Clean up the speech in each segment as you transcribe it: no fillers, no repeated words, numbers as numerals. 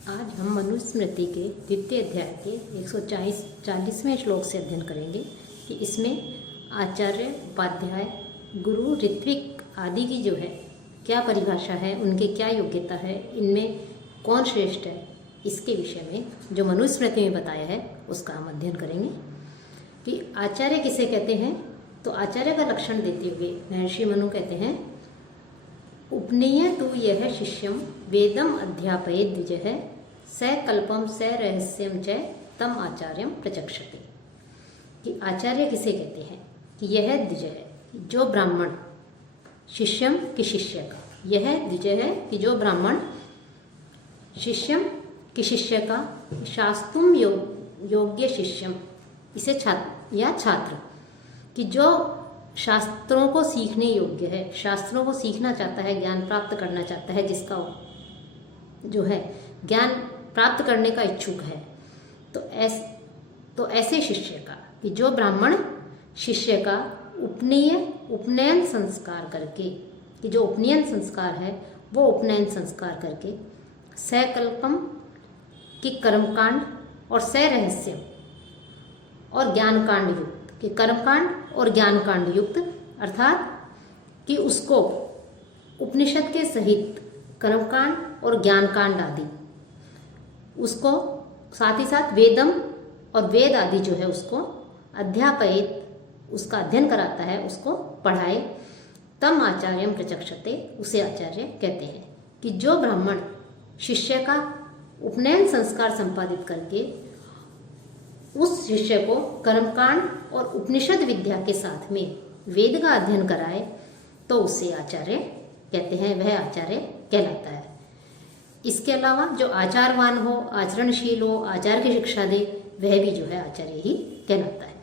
आज हम मनुस्मृति के द्वितीय अध्याय के 140वें श्लोक से अध्ययन करेंगे कि इसमें आचार्य, उपाध्याय, गुरु, ऋत्विक आदि की जो है क्या परिभाषा है, उनकी क्या योग्यता है, इनमें कौन श्रेष्ठ है, इसके विषय में जो मनुस्मृति में बताया है उसका हम अध्ययन करेंगे। कि आचार्य किसे कहते हैं, तो आचार्य का लक्षण देते हुए महर्षि मनु कहते हैं, उपनीय तु यह शिष्यम वेदम अध्यापयेद द्विजः स कल्पम स रहस्यम च तम आचार्यम प्रचक्षते। कि आचार्य किसे कहते हैं कि यह द्विज है जो ब्राह्मण, शिष्यम कि शिष्य का, यह द्विज है कि जो ब्राह्मण शिष्यम कि शिष्य का, शास्तुम योग्य शिष्यम इसे छात्र या छात्र कि जो शास्त्रों को सीखने योग्य है, शास्त्रों को सीखना चाहता है, ज्ञान प्राप्त करना चाहता है, जिसका जो है ज्ञान प्राप्त करने का इच्छुक है, तो ऐसे शिष्य का कि जो ब्राह्मण शिष्य का उपनयन संस्कार करके, कि जो उपनयन संस्कार है वो उपनयन संस्कार करके सकल्पम की कर्मकांड और रहस्य और ज्ञानकांड युक्त, कि कर्मकांड और ज्ञानकांड युक्त, अर्थात कि उसको उपनिषद के सहित कर्मकांड और ज्ञानकांड आदि, उसको साथ ही साथ वेदम और वेद आदि जो है उसको अध्यापयित, उसका अध्ययन कराता है, उसको पढ़ाए, तम आचार्यम प्रचक्षते, उसे आचार्य कहते हैं। कि जो ब्राह्मण शिष्य का उपनयन संस्कार संपादित करके उस शिष्य को कर्मकांड और उपनिषद विद्या के साथ में वेद का अध्ययन कराए तो उसे आचार्य कहते हैं, वह आचार्य कहलाता है। इसके अलावा जो आचारवान हो, आचरणशील हो, आचार की शिक्षा दे, वह भी जो है आचार्य ही कहलाता है।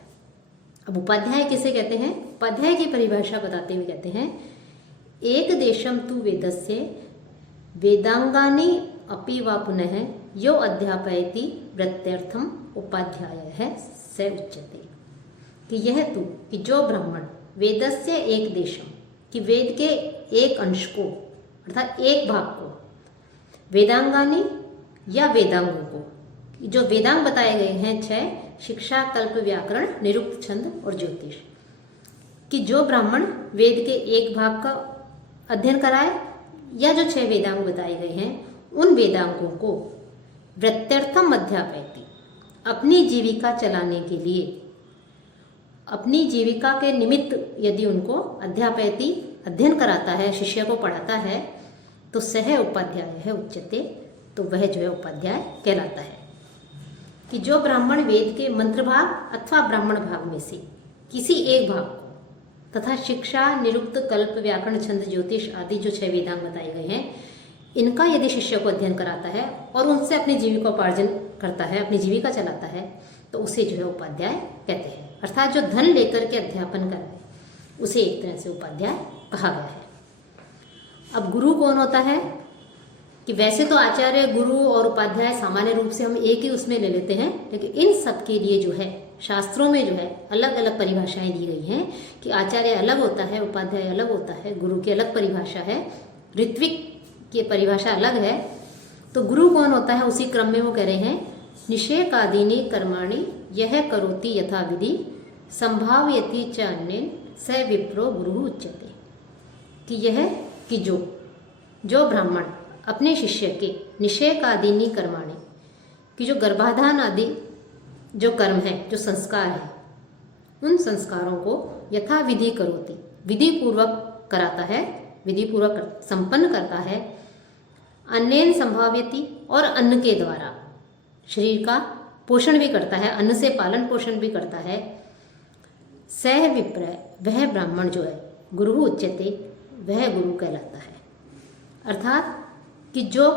अब उपाध्याय किसे कहते हैं, उपाध्याय की परिभाषा बताते हुए कहते हैं, एक देशम तु वेदस्य वेदांगानि अपि वा पुनः यो अध्यापयति वृत्त्यर्थम उपाध्यायः स उच्यते। कि यह तू, कि जो ब्राह्मण वेदस्य एक देशम, कि वेद के एक अंश को अर्थात एक भाग को, वेदांगानी या वेदांगों को, जो वेदांग बताए गए हैं 6, शिक्षा, कल्प, व्याकरण, निरुक्त, छंद और ज्योतिष, कि जो ब्राह्मण वेद के एक भाग का अध्ययन कराए या जो 6 वेदांग बताए गए हैं उन वेदांगों को वृत्त्यर्थम अध्यापयति, अपनी जीविका चलाने के लिए, अपनी जीविका के निमित्त यदि उनको अध्यापयति अध्ययन कराता है, शिष्य को पढ़ाता है, तो सह उपाध्याय है उच्यते, तो वह जो है उपाध्याय कहलाता है। कि जो ब्राह्मण वेद के मंत्र भाग अथवा ब्राह्मण भाग में से किसी एक भाग को तथा शिक्षा, निरुक्त, कल्प, व्याकरण, छंद, ज्योतिष आदि जो 6 वेदांग बताए गए हैं, इनका यदि शिष्य को अध्ययन कराता है और उनसे अपनी जीविकोपार्जन करता है, अपनी जीविका चलाता है, तो उसे जो है उपाध्याय कहते हैं। अर्थात जो धन लेकर के अध्यापन कराए उसे एक तरह से उपाध्याय कहा गया है। अब गुरु कौन होता है, कि वैसे तो आचार्य, गुरु और उपाध्याय सामान्य रूप से हम एक ही उसमें ले लेते हैं, लेकिन इन सब के लिए जो है शास्त्रों में जो है अलग अलग परिभाषाएं दी गई हैं। कि आचार्य अलग होता है, उपाध्याय अलग होता है, गुरु की अलग परिभाषा है, ऋत्विक की परिभाषा अलग है। तो गुरु कौन होता है, उसी क्रम में वो कह रहे हैं, निषेकादीनि कर्माणि यह करोति यथा विधि संभावयति च अन्येन स विप्रो गुरु उच्यते। कि यह, कि जो ब्राह्मण अपने शिष्य के निषेकादीनि कर्माणि, कि जो गर्भाधान आदि जो कर्म है, जो संस्कार है, उन संस्कारों को यथा विधि करोति, विधि पूर्वक कराता है, विधि पूर्वक संपन्न करता है, अन्येन संभाव्यति, और अन्न के द्वारा शरीर का पोषण भी करता है, अन्न से पालन पोषण भी करता है, सह विप्र, वह ब्राह्मण जो है गुरु उच्यते, वह गुरु कहलाता है। अर्थात कि जो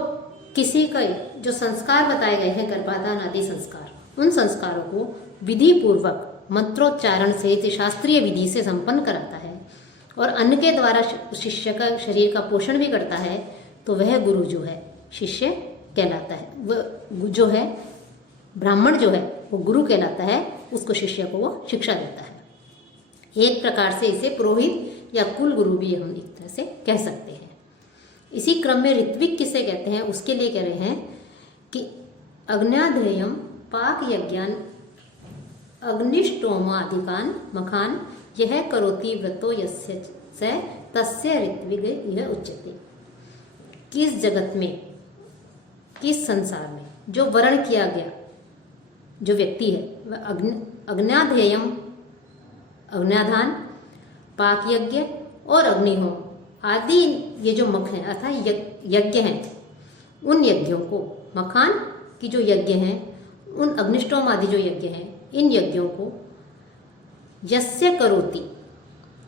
किसी का जो संस्कार बताए गए हैं, गर्भाधान आदि संस्कार, उन संस्कारों को विधि पूर्वक मंत्रोच्चारण से शास्त्रीय विधि से संपन्न कराता है और अन्न के द्वारा शिष्य का शरीर का पोषण भी करता है, तो वह गुरु जो है शिष्य कहलाता है। वह जो है ब्राह्मण जो है वो गुरु कहलाता है, उसको शिष्य को वो शिक्षा देता है। एक प्रकार से इसे पुरोहित या कुल गुरु भी हम एक तरह से कह सकते हैं। इसी क्रम में ऋत्विक किसे कहते हैं, उसके लिए कह रहे हैं कि अग्न्याध्ययम पाक यज्ञान अग्निष्टोमाधिकान मखान यह करोति व्रतो यस्य स तस्य ऋत्विग यह उच्यते। किस जगत में, किस संसार में जो वर्ण किया गया जो व्यक्ति है वह अग्न्याध्ययम अग्न्याधान, पाक यज्ञ और अग्निहोम आदि ये जो मख हैं अर्थात यज्ञ हैं, उन यज्ञों को, मखान की जो यज्ञ हैं, उन अग्निष्टोम आदि जो यज्ञ हैं, इन यज्ञों को यस्य करोति,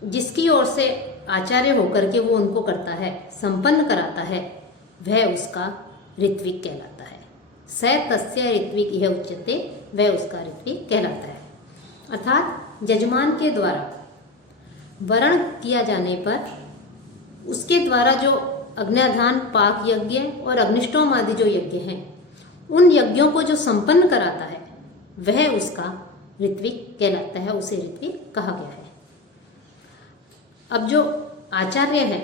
जिसकी ओर से आचार्य होकर के वो उनको करता है, संपन्न कराता है, वह उसका ऋत्विक कहलाता है। स तस्य ऋत्विक यह उच्यते, वह उसका ऋत्विक कहलाता है। अर्थात जजमान के द्वारा वर्ण किया जाने पर उसके द्वारा जो अग्न्याधान, पाक यज्ञ और अग्निष्टोम आदि जो यज्ञ हैं, उन यज्ञों को जो संपन्न कराता है वह उसका ऋत्विक कहलाता है, उसे ऋत्विक कहा गया है। अब जो आचार्य है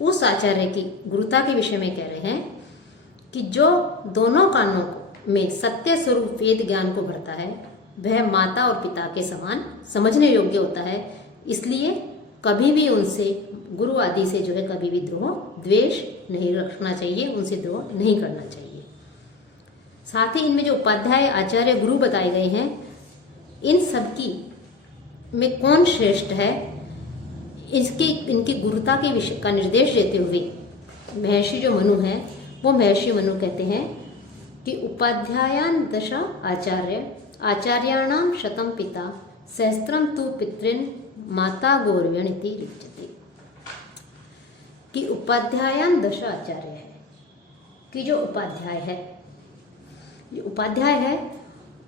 उस आचार्य की गुरुता के विषय में कह रहे हैं कि जो दोनों कानों में सत्य स्वरूप वेद ज्ञान को भरता है वह माता और पिता के समान समझने योग्य होता है। इसलिए कभी भी उनसे, गुरु आदि से जो है कभी भी द्रोह द्वेष नहीं रखना चाहिए, उनसे द्रोह नहीं करना चाहिए। साथ ही इनमें जो उपाध्याय, आचार्य, गुरु बताए गए हैं, इन सबकी में कौन श्रेष्ठ है, इनकी गुरुता के विषय का निर्देश देते हुए महर्षि जो मनु है वो महर्षि मनु कहते हैं कि उपाध्यायान दशा आचार्य आचार्याणाम शतम पिता सहस्त्रम तु पितृन माता गौरव्यन इति उच्यते। कि उपाध्यायान दशा आचार्य है, कि जो उपाध्याय है, जो उपाध्याय है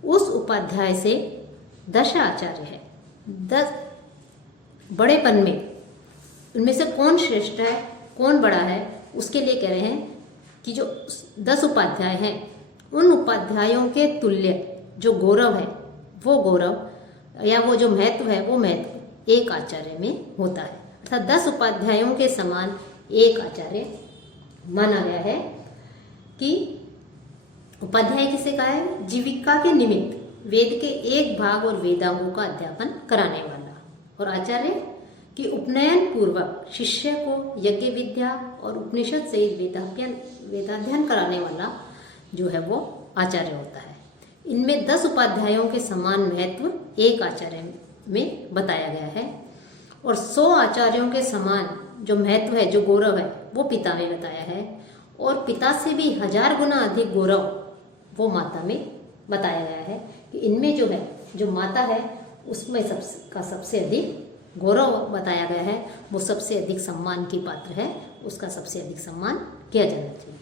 उस उपाध्याय से 10 आचार्य है। 10 बड़ेपन में उनमें से कौन श्रेष्ठ है, कौन बड़ा है, उसके लिए कह रहे हैं कि जो 10 उपाध्याय हैं उन उपाध्यायों के तुल्य जो गौरव है, वो गौरव या वो जो महत्व है वो महत्व एक आचार्य में होता है। अर्थात 10 उपाध्यायों के समान एक आचार्य माना गया है। कि उपाध्याय किसे कहा है? जीविका के निमित्त वेद के एक भाग और वेदांगों का अध्यापन कराने वाला। और आचार्य कि उपनयन पूर्वक शिष्य को यज्ञ विद्या और उपनिषद से वेदाध्ययन कराने वाला जो है वो आचार्य होता है। इनमें 10 उपाध्यायों के समान महत्व एक आचार्य में बताया गया है। और 100 आचार्यों के समान जो महत्व है, जो गौरव है, वो पिता में बताया है। और पिता से भी 1000 गुना अधिक गौरव वो माता में बताया गया है। कि इनमें जो है, जो माता है उसमें सबसे अधिक गौरव बताया गया है, वो सबसे अधिक सम्मान की पात्र है, उसका सबसे अधिक सम्मान किया जाना चाहिए।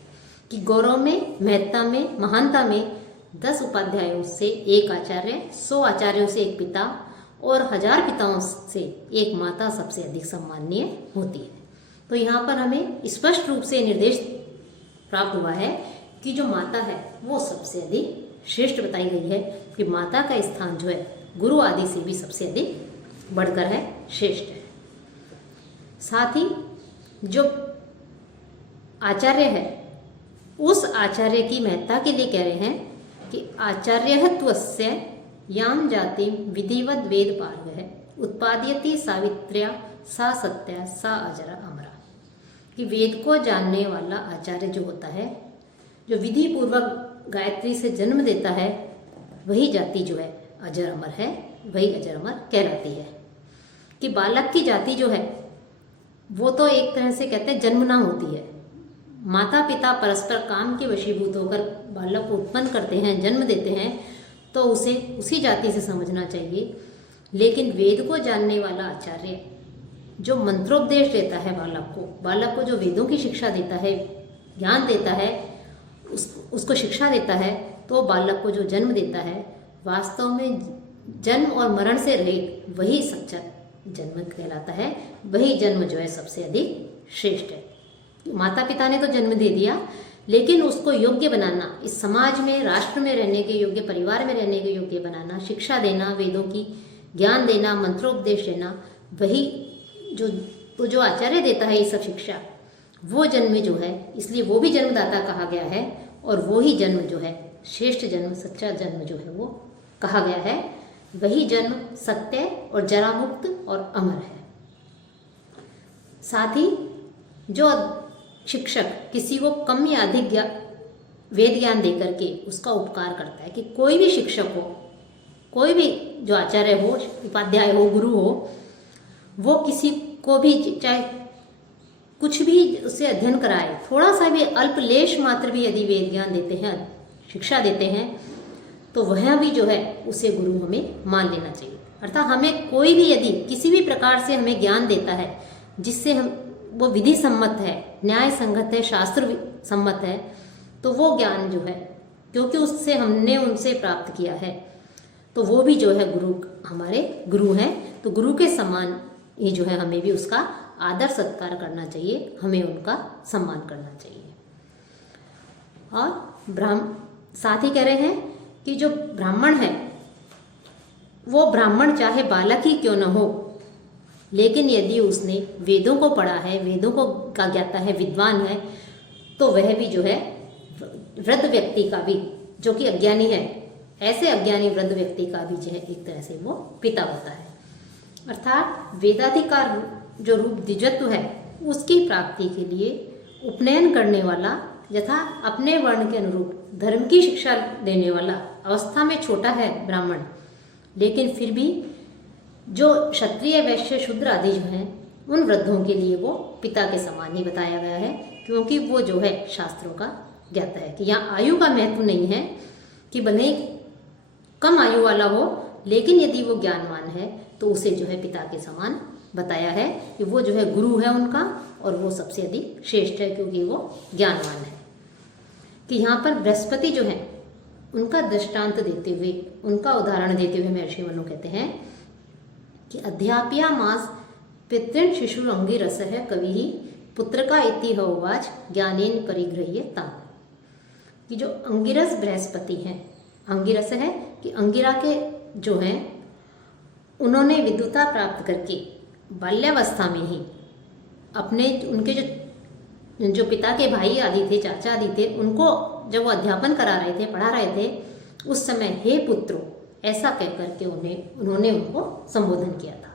कि गौरव में, महत्ता में, महानता में 10 उपाध्यायों से एक आचार्य, 100 आचार्यों से एक पिता और 1000 पिताओं से एक माता सबसे अधिक सम्माननीय होती है। तो यहाँ पर हमें स्पष्ट रूप से निर्देश प्राप्त हुआ है कि जो माता है वो सबसे अधिक श्रेष्ठ बताई गई है। कि माता का स्थान जो है गुरु आदि से भी सबसे अधिक बढ़कर है, श्रेष्ठ है। साथ ही जो आचार्य है उस आचार्य की महत्ता के लिए कह रहे हैं कि आचार्यत्वस्य याम जाति विधिवत वेद पारगः उत्पादयति सावित्र्या सा सत्या सा अजरा अमरा। कि वेद को जानने वाला आचार्य जो होता है, जो विधि पूर्वक गायत्री से जन्म देता है, वही जाति जो है अजर अमर है, वही अजर अमर कहलाती है। कि बालक की जाति जो है वो तो एक तरह से कहते हैं जन्मना होती है। माता पिता परस्पर काम के वशीभूत होकर बालक को उत्पन्न करते हैं, जन्म देते हैं, तो उसे उसी जाति से समझना चाहिए। लेकिन वेद को जानने वाला आचार्य जो मंत्रोपदेश देता है बालक को जो वेदों की शिक्षा देता है, ज्ञान देता है, उसको शिक्षा देता है, तो बालक को जो जन्म देता है वास्तव में जन्म और मरण से रहित वही सच्चा जन्म कहलाता है। वही जन्म जो है सबसे अधिक श्रेष्ठ है। माता पिता ने तो जन्म दे दिया, लेकिन उसको योग्य बनाना, इस समाज में, राष्ट्र में रहने के योग्य, परिवार में रहने के योग्य बनाना, शिक्षा देना, वेदों की ज्ञान देना, मंत्रोपदेश देना, वही जो आचार्य देता है ये सब शिक्षा, वो जन्म जो है, इसलिए वो भी जन्मदाता कहा गया है। और वो ही जन्म जो है श्रेष्ठ जन्म, सच्चा जन्म जो है वो कहा गया है। वही जन्म सत्य और जरा मुक्त और अमर है। साथ ही जो शिक्षक किसी को कम या अधिक वेद ज्ञान दे करके उसका उपकार करता है, कि कोई भी शिक्षक हो, कोई भी जो आचार्य हो, उपाध्याय हो, गुरु हो, वो किसी को भी चाहे कुछ भी उससे अध्ययन कराए, थोड़ा सा भी अल्पलेश मात्र भी यदि वेद ज्ञान देते हैं, शिक्षा देते हैं, तो वह भी जो है उसे गुरु हमें मान लेना चाहिए। अर्थात हमें कोई भी यदि किसी भी प्रकार से हमें ज्ञान देता है जिससे हम वो विधि सम्मत है, न्याय संगत है, शास्त्र सम्मत है, तो वो ज्ञान जो है क्योंकि उससे हमने उनसे प्राप्त किया है, तो वो भी जो है गुरु हमारे गुरु हैं। तो गुरु के समान ही जो है हमें भी उसका आदर सत्कार करना चाहिए, हमें उनका सम्मान करना चाहिए। और साथ ही कह रहे हैं कि जो ब्राह्मण है वो ब्राह्मण चाहे बालक ही क्यों न हो, लेकिन यदि उसने वेदों को पढ़ा है, वेदों को का ज्ञाता है, विद्वान है, तो वह भी जो है वृद्ध व्यक्ति का भी, जो कि अज्ञानी है, ऐसे अज्ञानी वृद्ध व्यक्ति का भी जो है एक तरह से वो पिता होता है। अर्थात वेदाधिकार जो रूप द्विजत्व है उसकी प्राप्ति के लिए उपनयन करने वाला यथा अपने वर्ण के अनुरूप धर्म की शिक्षा देने वाला अवस्था में छोटा है ब्राह्मण, लेकिन फिर भी जो क्षत्रिय, वैश्य, शूद्र आदि जो हैं उन वृद्धों के लिए वो पिता के समान ही बताया गया है, क्योंकि वो जो है शास्त्रों का ज्ञाता है। कि यहाँ आयु का महत्व नहीं है कि भले ही कम आयु वाला हो, लेकिन यदि वो ज्ञानवान है तो उसे जो है पिता के समान बताया है कि वो जो है गुरु है उनका, और वो सबसे अधिक श्रेष्ठ है क्योंकि वो ज्ञानवान है। कि यहाँ पर बृहस्पति जो है उनका दृष्टांत देते हुए, उनका उदाहरण देते हुए महर्षि मनु कहते हैं कि अध्याप्या मास पितृन शिशु अंगिरस है कवि ही पुत्र का इति होवाच ज्ञानेन परिगृह्य ता। कि जो अंगिरस बृहस्पति हैं, अंगिरस है कि अंगिरा के जो हैं उन्होंने विद्वता प्राप्त करके बाल्यावस्था में ही अपने उनके जो पिता के भाई आदि थे, चाचा आदि थे, उनको जब वो अध्यापन करा रहे थे, पढ़ा रहे थे, उस समय हे पुत्रो ऐसा कह करके उन्होंने उनको संबोधन किया था।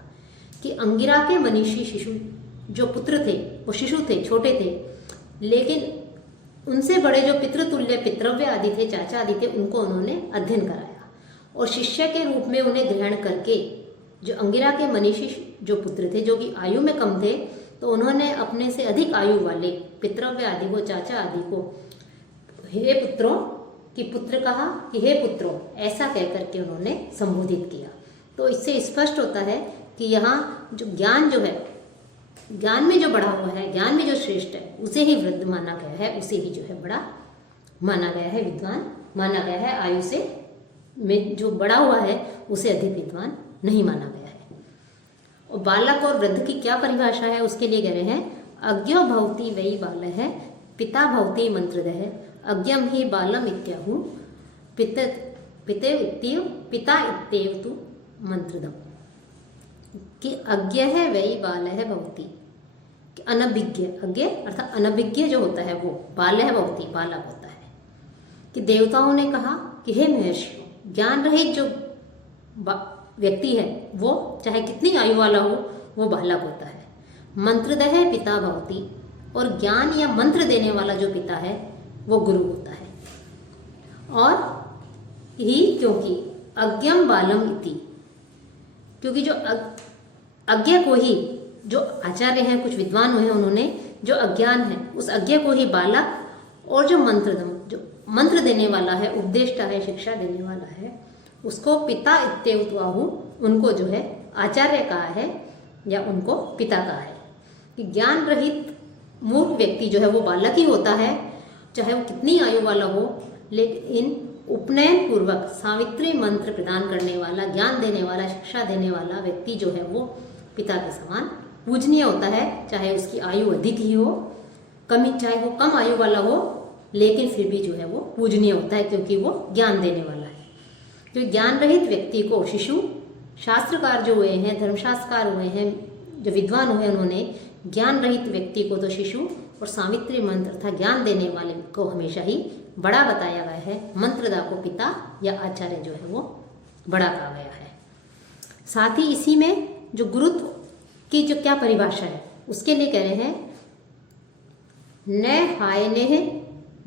कि अंगिरा के मनीषी शिशु जो पुत्र थे वो शिशु थे, छोटे थे, लेकिन उनसे बड़े जो पितृतुल्य पितृव्य आदि थे, चाचा आदि थे, उनको उन्होंने अध्ययन कराया और शिष्य के रूप में उन्हें ग्रहण करके जो अंगिरा के मनीषी जो पुत्र थे, जो कि आयु में कम थे, तो उन्होंने अपने से अधिक आयु वाले पितृव्य आदि को, चाचा आदि को हे पुत्रों कि पुत्र कहा कि हे पुत्रों ऐसा कह करके उन्होंने संबोधित किया। तो इससे स्पष्ट होता है कि यहाँ जो ज्ञान जो है, ज्ञान में जो बड़ा हुआ है, ज्ञान में जो श्रेष्ठ है, उसे ही वृद्ध माना गया है, उसे ही जो है बड़ा माना गया है, विद्वान माना गया है। आयु से में जो बड़ा हुआ है उसे अधिक विद्वान नहीं माना गया है। और बालक और वृद्ध की क्या परिभाषा है उसके लिए कह रहे हैं अज्ञो भवति वै बाल है पिता भवति मंत्रदः अज्ञम ही बालम इत्याहु पिता इत्येव तु मंत्रदम। कि अज्ञ है वै बाल है भवति, अनभिज्ञ, अज्ञ अर्थात अनभिज्ञ जो होता है वो बाल है भवति, बालक होता है। कि देवताओं ने कहा कि हे महर्षि, ज्ञान रहित जो व्यक्ति है वो चाहे कितनी आयु वाला हो वो बालक होता है। मंत्रदः पिता भवति, और ज्ञान या मंत्र देने वाला जो पिता है वो गुरु होता है। और ही क्योंकि अज्ञम बालम इति, क्योंकि जो अज्ञ को ही जो आचार्य हैं, कुछ विद्वान हुए हैं, उन्होंने जो अज्ञान है उस अज्ञ को ही बालक, और जो मंत्रदम जो मंत्र देने वाला है, उपदेष्टा है, शिक्षा देने वाला है, उसको पिता इत्येव तु आहु, उनको जो है आचार्य कहा है या उनको पिता कहा है। कि ज्ञान रहित मूर्ख व्यक्ति जो है वो बालक ही होता है, चाहे वो कितनी आयु वाला हो, लेकिन उपनयन पूर्वक सावित्री मंत्र प्रदान करने वाला, ज्ञान देने वाला, शिक्षा देने वाला व्यक्ति जो है वो पिता के समान पूजनीय होता है। चाहे उसकी आयु अधिक ही हो, चाहे वो कम आयु वाला हो, लेकिन फिर भी जो है वो पूजनीय होता है क्योंकि वो ज्ञान देने वाला है। जो ज्ञान रहित व्यक्ति को शिशु, शास्त्रकार जो हुए हैं, धर्मशास्त्रकार हुए हैं, जो विद्वान हुए, उन्होंने ज्ञान रहित व्यक्ति को तो शिशु और सावित्री मंत्र तथा ज्ञान देने वाले को हमेशा ही बड़ा बताया गया है, मंत्रदा को पिता या आचार्य जो है वो बड़ा कहा गया है। साथ ही इसी में जो गुरुत्व की जो क्या परिभाषा है उसके लिए कह रहे हैं, न हायने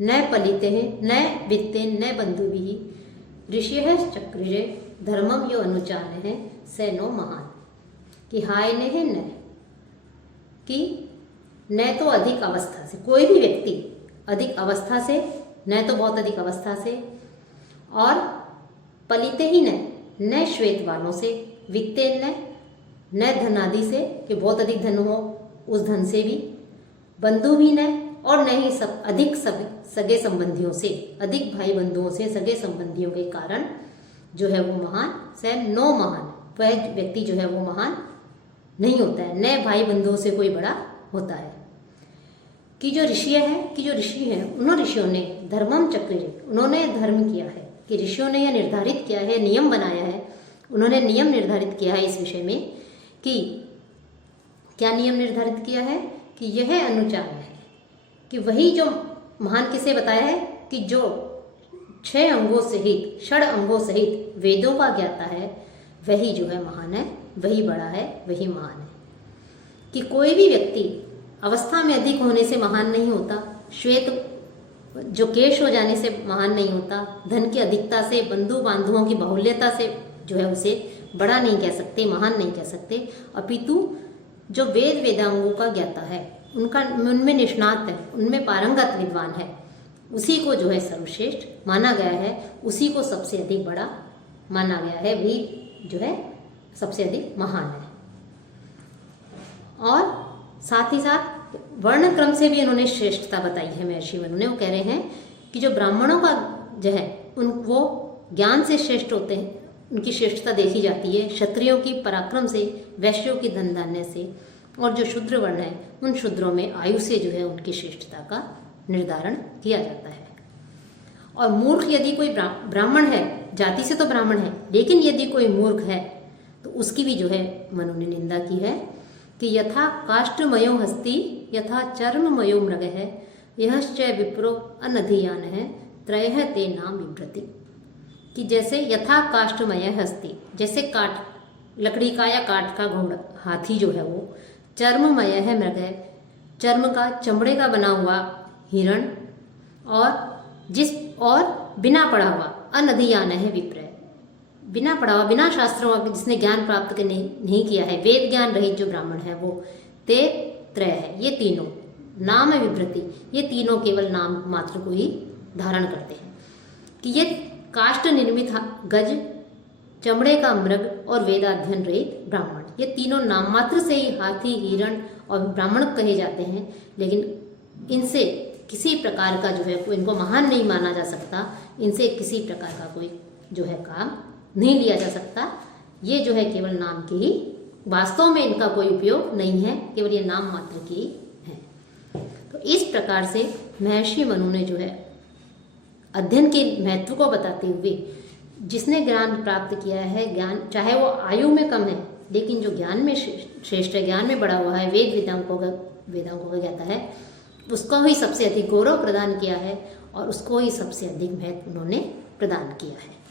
न पलिते न वित्ते न बंधुभिः ऋषिः चक्रिरे धर्मम यो अनुचान है स नो महान। कि हायने है न, कि न तो अधिक अवस्था से, कोई भी व्यक्ति अधिक अवस्था से, न तो बहुत अधिक अवस्था से, और पलिते ही न श्वेत बालों से, वित्ते न धन आदि से कि बहुत अधिक धन हो उस धन से भी, बंधु भी न, और न ही सब अधिक सगे संबंधियों से, अधिक भाई बंधुओं से, सगे संबंधियों के कारण जो है वो महान, स नो महान, वह व्यक्ति जो है वो महान नहीं होता है, न भाई बंधुओं से कोई बड़ा होता है। कि जो ऋषि हैं उन ऋषियों ने धर्मम चक्रिरे, उन्होंने धर्म किया है, कि ऋषियों ने यह निर्धारित किया है, नियम बनाया है, उन्होंने नियम निर्धारित किया है इस विषय में। कि क्या नियम निर्धारित किया है? कि यह अनुचार है, कि वही जो महान किसे बताया है, कि जो 6 अंगों सहित, 6 अंगों सहित वेदों का ज्ञाता है, वही जो है महान है, वही बड़ा है, वही महान है। कि कोई भी व्यक्ति अवस्था में अधिक होने से महान नहीं होता, श्वेत जो केश हो जाने से महान नहीं होता, धन की अधिकता से, बंधु बांधुओं की बाहुल्यता से जो है उसे बड़ा नहीं कह सकते, महान नहीं कह सकते। अपितु जो वेद वेदांगों का ज्ञाता है, उनमें निष्णात है, उनमें पारंगत विद्वान है, उसी को जो है सर्वश्रेष्ठ माना गया है, उसी को सबसे अधिक बड़ा माना गया है, वही जो है सबसे अधिक महान है। और साथ ही साथ वर्ण क्रम से भी इन्होंने श्रेष्ठता बताई है महर्षि मनु ने। वो कह रहे हैं कि जो ब्राह्मणों का जो है वो ज्ञान से श्रेष्ठ होते हैं, उनकी श्रेष्ठता देखी जाती है, क्षत्रियों की पराक्रम से, वैश्यों की धन धान्य से, और जो शूद्र वर्ण है उन शूद्रों में आयु से जो है उनकी श्रेष्ठता का निर्धारण किया जाता है। और मूर्ख यदि कोई ब्राह्मण है, जाति से तो ब्राह्मण है, लेकिन यदि कोई मूर्ख है तो उसकी भी जो है मनु ने निंदा की है। कि यथा काष्ठमयो हस्ति यथा चर्ममयो मृग है, यश्च विप्रो अनधियान है त्रयः ते नाम बिभ्रति। कि जैसे यथा काष्ठमय हस्ति, जैसे काठ, लकड़ी का या काठ का घोड़ा हाथी जो है वो, चर्ममय है मृग है, चर्म का चमड़े का बना हुआ हिरण, और बिना पढ़ा हुआ अनधियान है विप्र, बिना पढ़ा हुआ, बिना शास्त्रों का जिसने ज्ञान प्राप्त नहीं किया है, वेद ज्ञान रहित जो ब्राह्मण है वो, ते त्रय है, ये तीनों नाम है विभ्रति, ये तीनों केवल नाम मात्र को ही धारण करते हैं। कि ये काष्ठ निर्मित गज, चमड़े का मृग और वेदाध्ययन रहित ब्राह्मण, ये तीनों नाम मात्र से ही हाथी, हिरण और ब्राह्मण कहे जाते हैं, लेकिन इनसे किसी प्रकार का जो है कोई, इनको महान नहीं माना जा सकता, इनसे किसी प्रकार का कोई जो है काम नहीं लिया जा सकता। ये जो है केवल नाम के ही, वास्तव में इनका कोई उपयोग नहीं है, केवल ये नाम मात्र की है। तो इस प्रकार से महर्षि मनु ने जो है अध्ययन के महत्व को बताते हुए, जिसने ज्ञान प्राप्त किया है, ज्ञान चाहे वो आयु में कम है, लेकिन जो ज्ञान में श्रेष्ठ है, ज्ञान में बड़ा हुआ है, वेदांगों का ज्ञाता है, उसको ही सबसे अधिक गौरव प्रदान किया है और उसको ही सबसे अधिक महत्व उन्होंने प्रदान किया है।